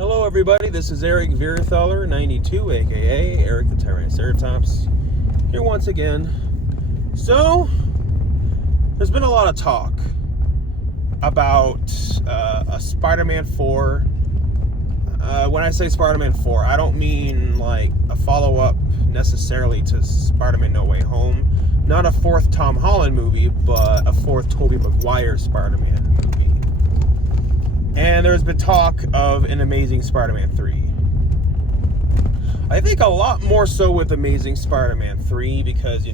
Hello everybody, this is Eric Vierethaler, 92, aka Eric the Triceratops, here once again. So, there's been a lot of talk about a Spider-Man 4. When I say Spider-Man 4, I don't mean like a follow-up necessarily to Spider-Man No Way Home. Not a fourth Tom Holland movie, but a fourth Tobey Maguire Spider-Man movie. And there's been talk of an Amazing Spider-Man 3. I think a lot more so with Amazing Spider-Man 3 because,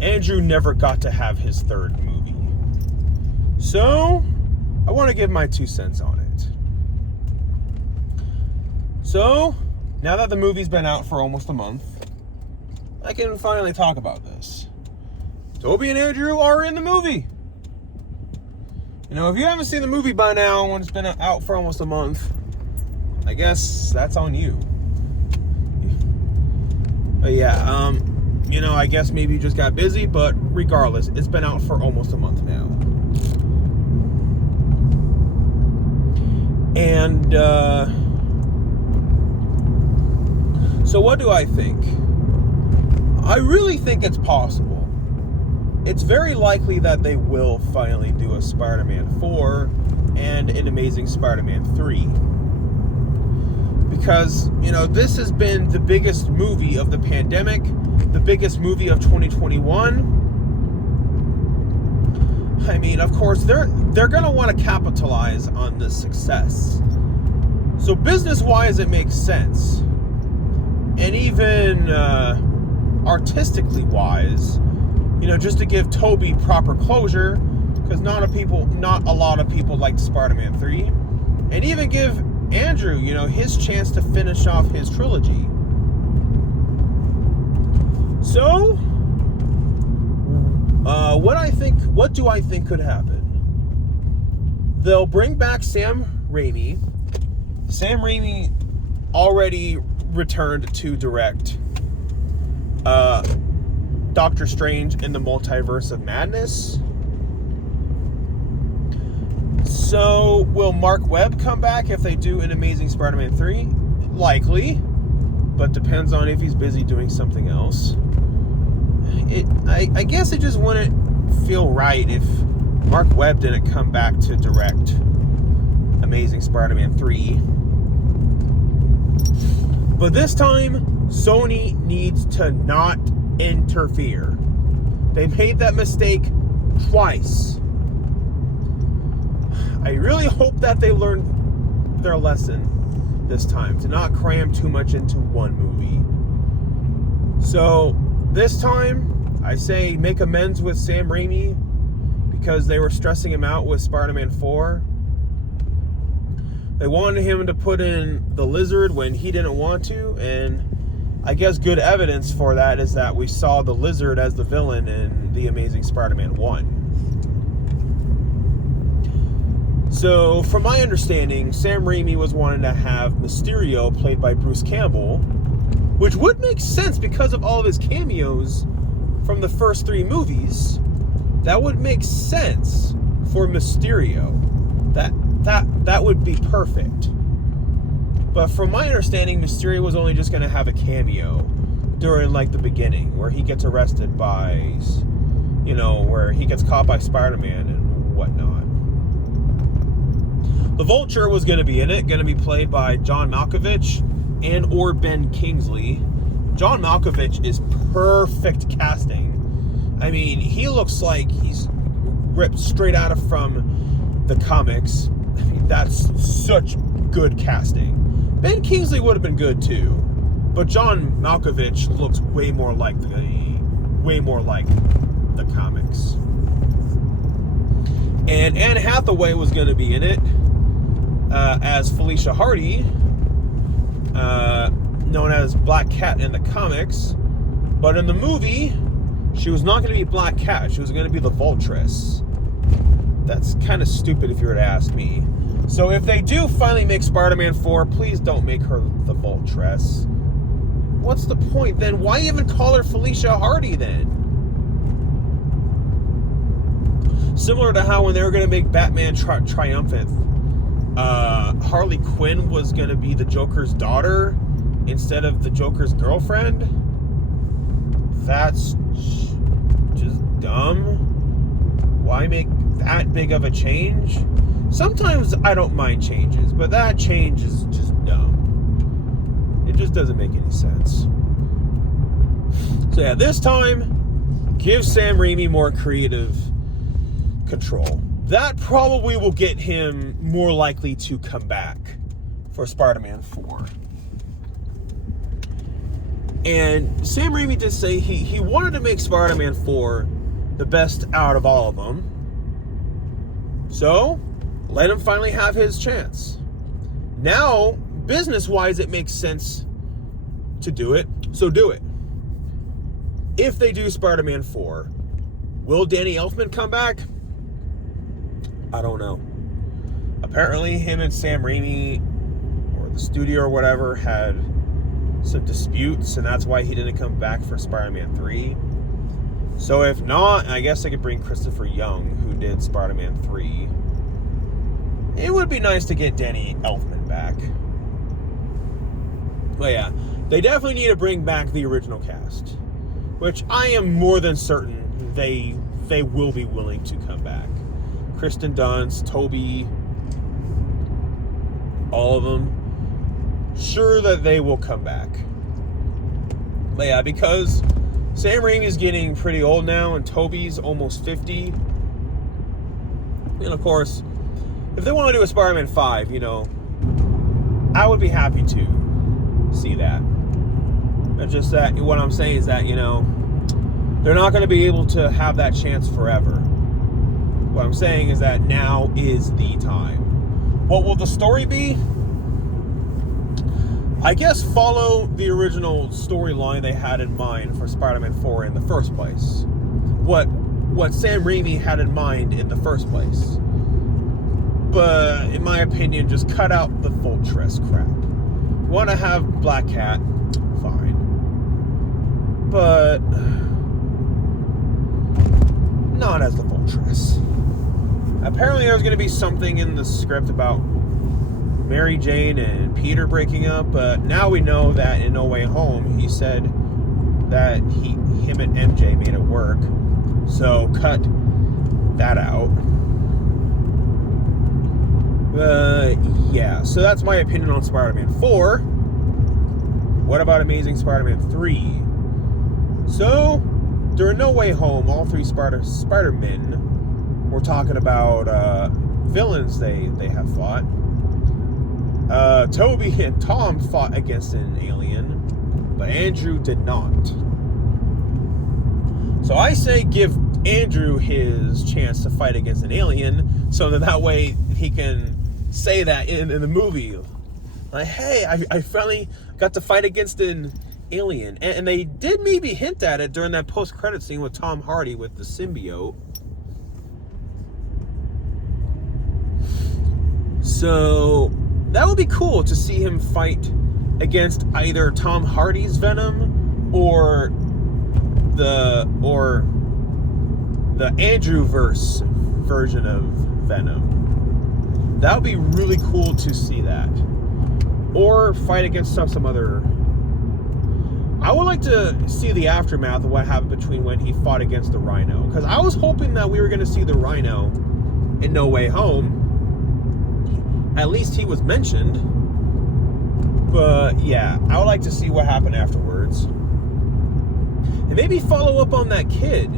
Andrew never got to have his third movie. So, I want to give my 2 cents on it. So, now that the movie's been out for almost a month, I can finally talk about this. Tobey and Andrew are in the movie. If you haven't seen the movie by now, when it's been out for almost a month, I guess that's on you. But yeah, I guess maybe you just got busy, but regardless, it's been out for almost a month now. And, so what do I think? I really think it's possible. It's very likely that they will finally do a Spider-Man 4 and an Amazing Spider-Man 3. Because, this has been the biggest movie of the pandemic, the biggest movie of 2021. I mean, of course, they're going to want to capitalize on this success. So business-wise, it makes sense. And even artistically wise, just to give Tobey proper closure, because not a lot of people liked Spider-Man 3, and even give Andrew, his chance to finish off his trilogy. So, what do I think could happen? They'll bring back Sam Raimi. Sam Raimi already returned to direct Doctor Strange in the Multiverse of Madness. So, will Mark Webb come back if they do an Amazing Spider-Man 3? Likely, but depends on if he's busy doing something else. I guess it just wouldn't feel right if Mark Webb didn't come back to direct Amazing Spider-Man 3. But this time, Sony needs to not interfere. They made that mistake twice. I really hope that they learned their lesson this time, to not cram too much into one movie. So this time, I say make amends with Sam Raimi because they were stressing him out with Spider-Man 4. They wanted him to put in the Lizard when he didn't want to, and I guess good evidence for that is that we saw the Lizard as the villain in The Amazing Spider-Man 1. So, from my understanding, Sam Raimi was wanting to have Mysterio played by Bruce Campbell, which would make sense because of all of his cameos from the first 3 movies. That would make sense for Mysterio. That would be perfect. But from my understanding, Mysterio was only just going to have a cameo during, the beginning, where he gets arrested by, where he gets caught by Spider-Man and whatnot. The Vulture was going to be in it, going to be played by John Malkovich or Ben Kingsley. John Malkovich is perfect casting. I mean, he looks like he's ripped straight out from the comics. I mean, that's such good casting. Ben Kingsley would have been good too, but John Malkovich looks way more like the comics. And Anne Hathaway was going to be in it as Felicia Hardy, known as Black Cat in the comics, but in the movie, she was not going to be Black Cat. She was going to be the Vultress. That's kind of stupid if you were to ask me. So if they do finally make Spider-Man 4, please don't make her the Vultress. What's the point then? Why even call her Felicia Hardy then? Similar to how when they were going to make Batman Triumphant, Harley Quinn was going to be the Joker's daughter instead of the Joker's girlfriend. That's just dumb. Why make that big of a change? Sometimes I don't mind changes, but that change is just dumb. It just doesn't make any sense. So yeah, this time, give Sam Raimi more creative control. That probably will get him more likely to come back for Spider-Man 4. And Sam Raimi did say he wanted to make Spider-Man 4 the best out of all of them. So, let him finally have his chance. Now, business-wise, it makes sense to do it, so do it. If they do Spider-Man 4, will Danny Elfman come back? I don't know. Apparently, him and Sam Raimi, or the studio or whatever, had some disputes, and that's why he didn't come back for Spider-Man 3. So if not, I guess I could bring Christopher Young, who did Spider-Man 3. It would be nice to get Danny Elfman back. But yeah, they definitely need to bring back the original cast, which I am more than certain they will be willing to come back. Kristen Dunst, Toby, all of them. Sure that they will come back. But yeah, because Sam Raimi's getting pretty old now, and Toby's almost 50. And of course, if they want to do a Spider-Man 5, I would be happy to see that. It's just that what I'm saying is that, they're not going to be able to have that chance forever. What I'm saying is that now is the time. What will the story be? I guess follow the original storyline they had in mind for Spider-Man 4 in the first place. What Sam Raimi had in mind in the first place. But in my opinion, just cut out the Fortress crap. You want to have Black Cat, fine. But not as the Fortress. Apparently there's going to be something in the script about Mary Jane and Peter breaking up, but now we know that in No Way Home, he said that him and MJ made it work. So cut that out. Yeah, so that's my opinion on Spider-Man 4. What about Amazing Spider-Man 3? So, during No Way Home, all three Spider-Men were talking about villains they have fought. Toby and Tom fought against an alien, but Andrew did not. So I say give Andrew his chance to fight against an alien, so that way he can say that in the movie. Like, hey, I finally got to fight against an alien. And they did maybe hint at it during that post-credit scene with Tom Hardy with the symbiote. So that would be cool to see him fight against either Tom Hardy's Venom or the Andrewverse version of Venom. That would be really cool to see that. Or fight against some other. I would like to see the aftermath of what happened between when he fought against the Rhino. Because I was hoping that we were going to see the Rhino in No Way Home. At least he was mentioned. But yeah, I would like to see what happened afterwards. And maybe follow up on that kid,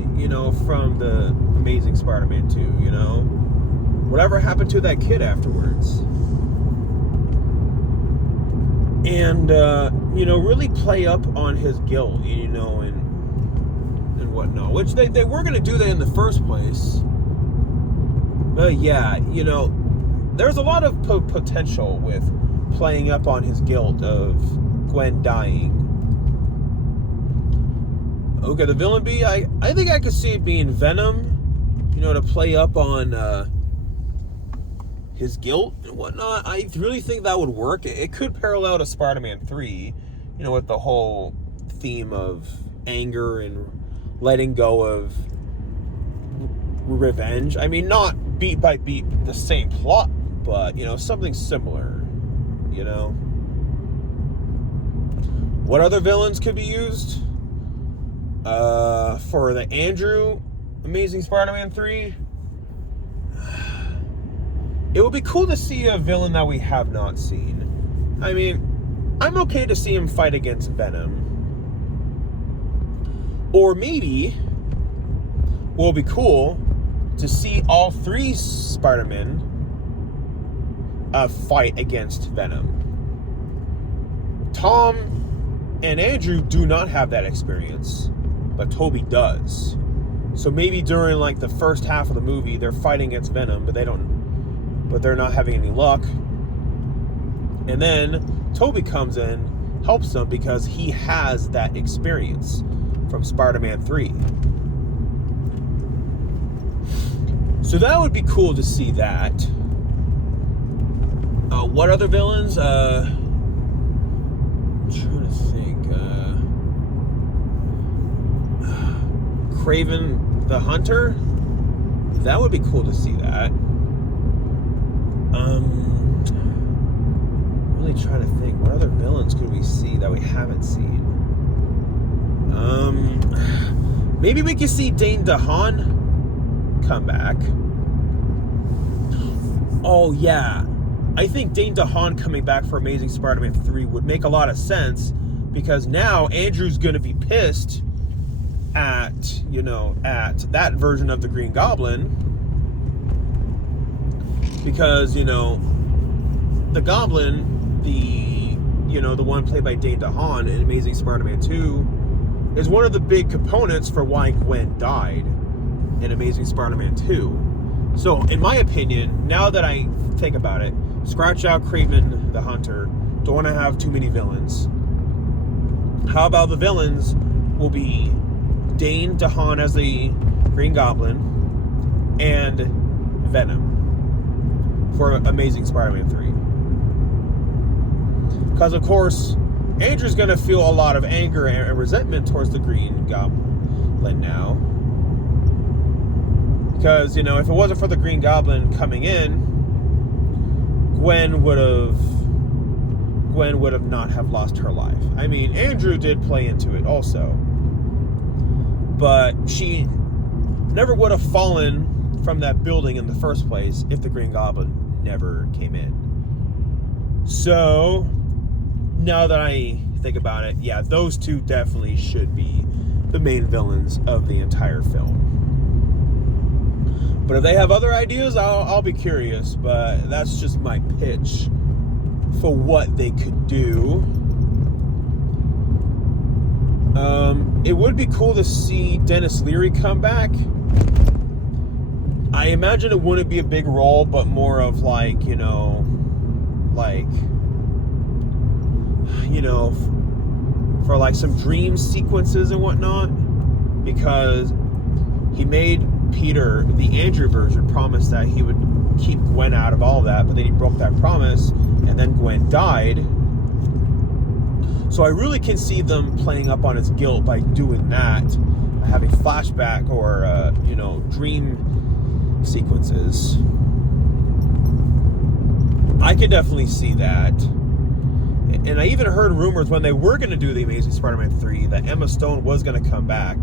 from the Amazing Spider-Man 2, Whatever happened to that kid afterwards. And, really play up on his guilt, and whatnot. Which they were going to do that in the first place. But yeah, there's a lot of potential with playing up on his guilt of Gwen dying. Okay, the villain be, I think I could see it being Venom, to play up on his guilt and whatnot. I really think that would work. It could parallel to Spider-Man 3, with the whole theme of anger and letting go of revenge. I mean, not beat by beat the same plot but, something similar, What other villains could be used? For the Andrew Amazing Spider-Man 3, it would be cool to see a villain that we have not seen. I mean, I'm okay to see him fight against Venom. Or maybe, what would be cool to see all three Spider-Men fight against Venom. Tom and Andrew do not have that experience, but Tobey does. So maybe during the first half of the movie, they're fighting against Venom, but they're not having any luck. And then Tobey comes in, helps them because he has that experience from Spider-Man 3. So that would be cool to see that. What other villains? I'm trying to think. Kraven the Hunter? That would be cool to see that. Really trying to think. What other villains could we see that we haven't seen? Maybe we could see Dane DeHaan come back. Oh, yeah. I think Dane DeHaan coming back for Amazing Spider-Man 3 would make a lot of sense, because now Andrew's going to be pissed at that version of the Green Goblin, because, the Goblin, the one played by Dane DeHaan in Amazing Spider-Man 2, is one of the big components for why Gwen died in Amazing Spider-Man 2. So, in my opinion, now that I think about it, scratch out Kraven the Hunter. Don't want to have too many villains. How about the villains will be Dane DeHaan as the Green Goblin and Venom for Amazing Spider-Man 3. Because, of course, Andrew's going to feel a lot of anger and resentment towards the Green Goblin now. Because, if it wasn't for the Green Goblin coming in, Gwen would have not have lost her life. I mean, Andrew did play into it also. But she never would have fallen from that building in the first place if the Green Goblin never came in. So, now that I think about it, yeah, those two definitely should be the main villains of the entire film. But if they have other ideas, I'll be curious. But that's just my pitch for what they could do. It would be cool to see Dennis Leary come back. I imagine it wouldn't be a big role, but more of for some dream sequences and whatnot, because he made Peter, the Andrew version, promised that he would keep Gwen out of all of that, but then he broke that promise, and then Gwen died. So I really can see them playing up on his guilt by doing that, by having flashback or dream sequences. I could definitely see that. And I even heard rumors when they were going to do the Amazing Spider-Man 3 that Emma Stone was going to come back.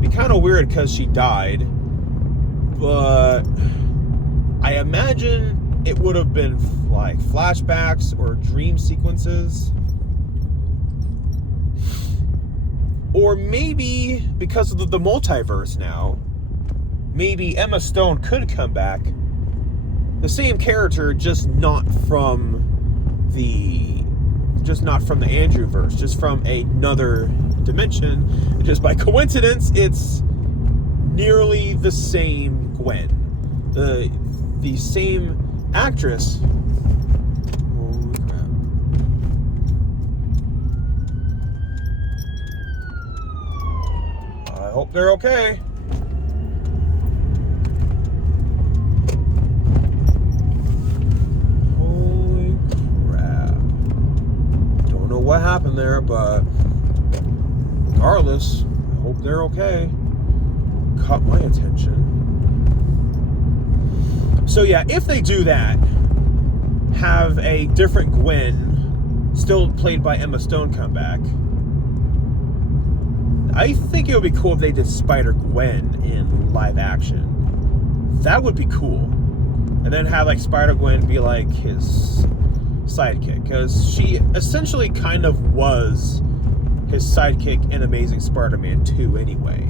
Be kind of weird because she died, but I imagine it would have been like flashbacks or dream sequences. Or maybe because of the multiverse now, maybe Emma Stone could come back. The same character, just not from the Andrewverse, just from another dimension. Just by coincidence, it's nearly the same Gwen, the same actress. Holy crap! I hope they're okay. What happened there, but regardless, I hope they're okay. Caught my attention. So yeah, if they do that, have a different Gwen, still played by Emma Stone, come back. I think it would be cool if they did Spider-Gwen in live action. That would be cool. And then have like Spider-Gwen be like his sidekick, because she essentially kind of was his sidekick in Amazing Spider-Man 2 anyway.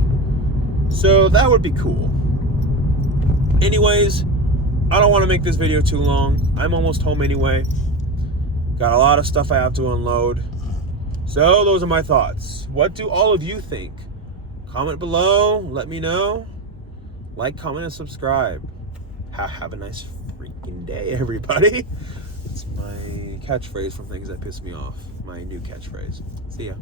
So that would be cool. Anyways, I don't want to make this video too long. I'm almost home anyway. Got a lot of stuff I have to unload. So those are my thoughts. What do all of you think? Comment below. Let me know. Like, comment, and subscribe. Have a nice freaking day, everybody. It's my catchphrase from things that piss me off. My new catchphrase. See ya.